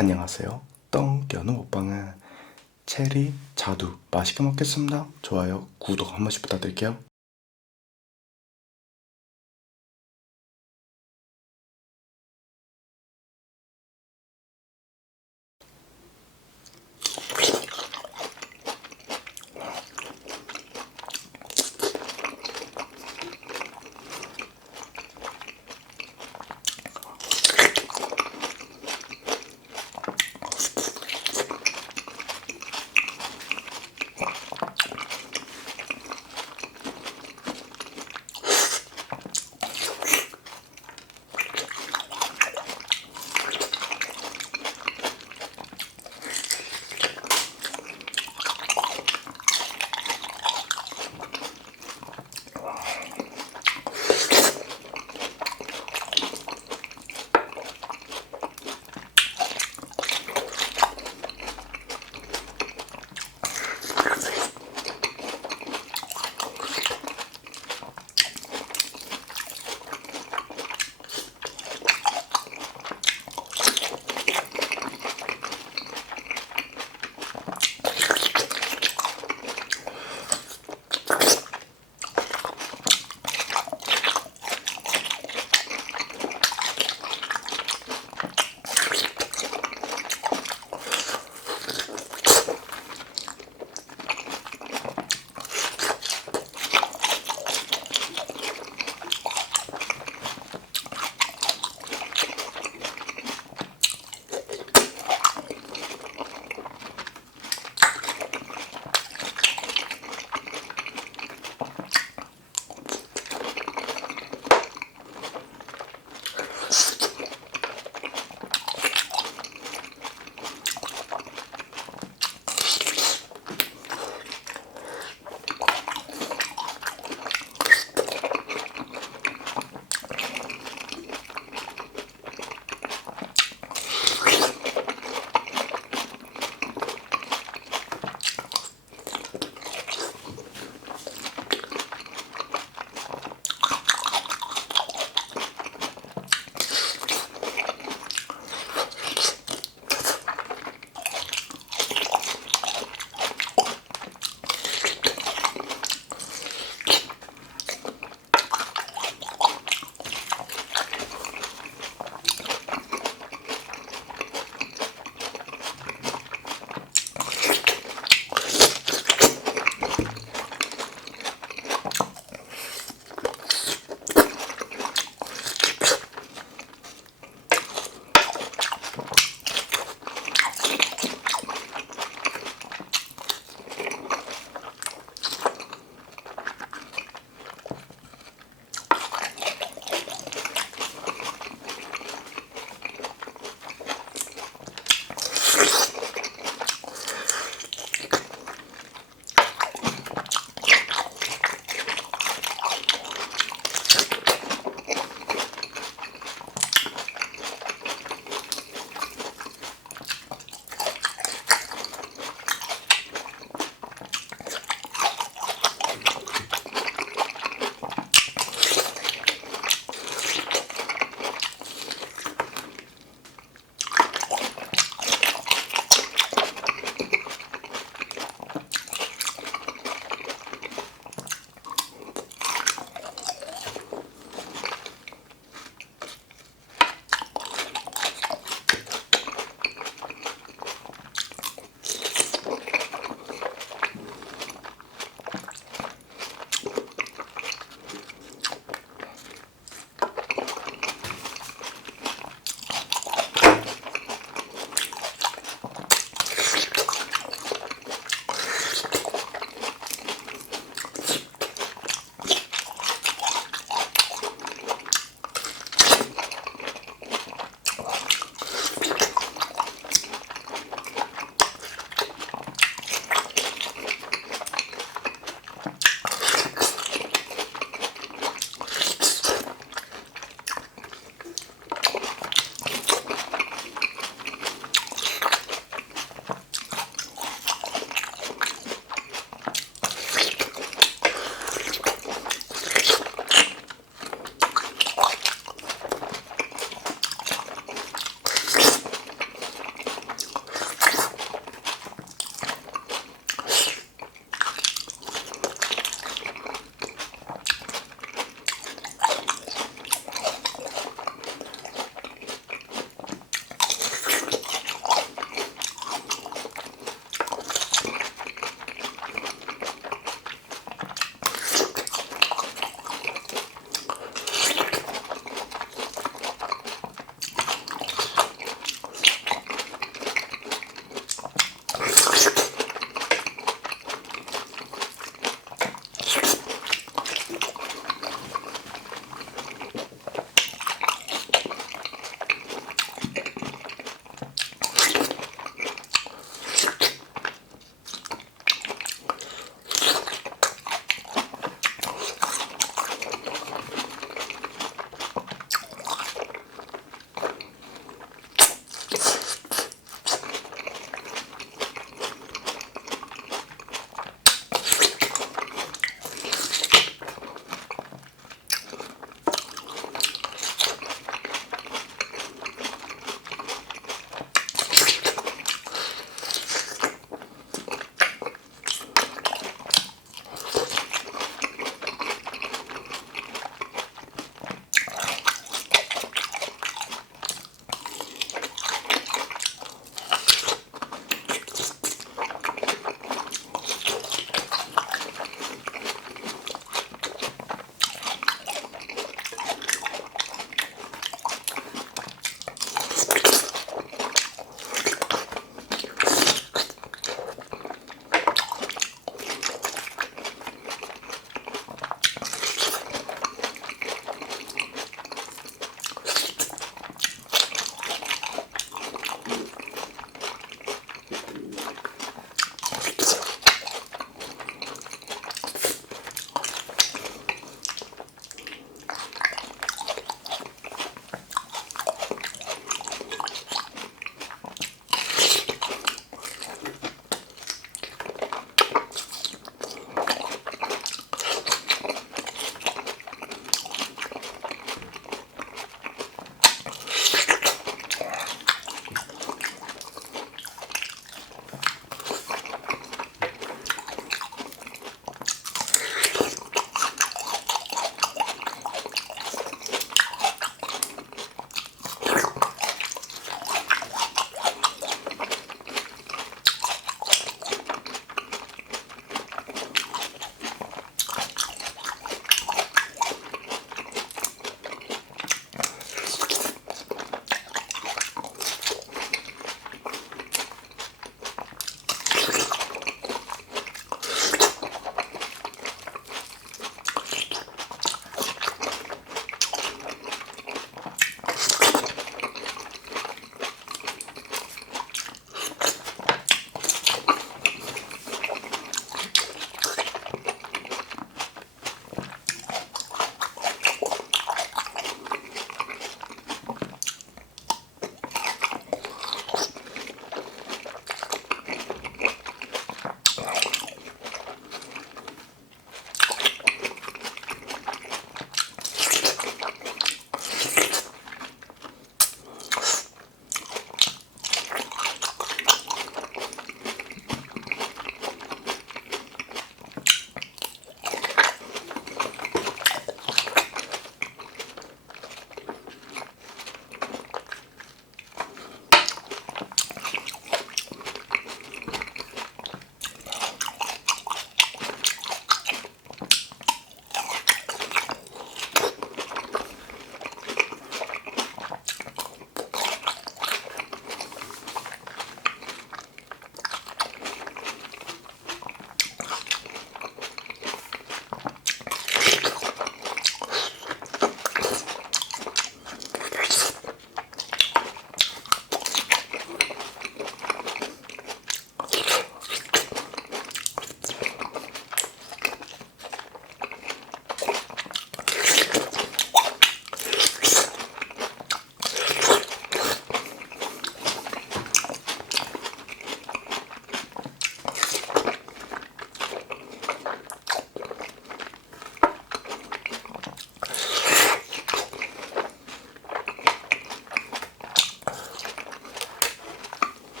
안녕하세요. 똥겨는 먹방은 체리 자두 맛있게 먹겠습니다. 좋아요, 구독 한 번씩 부탁드릴게요.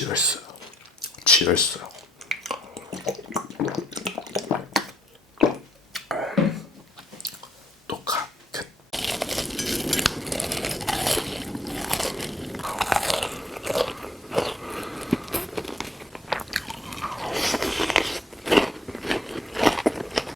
치얼스 치얼스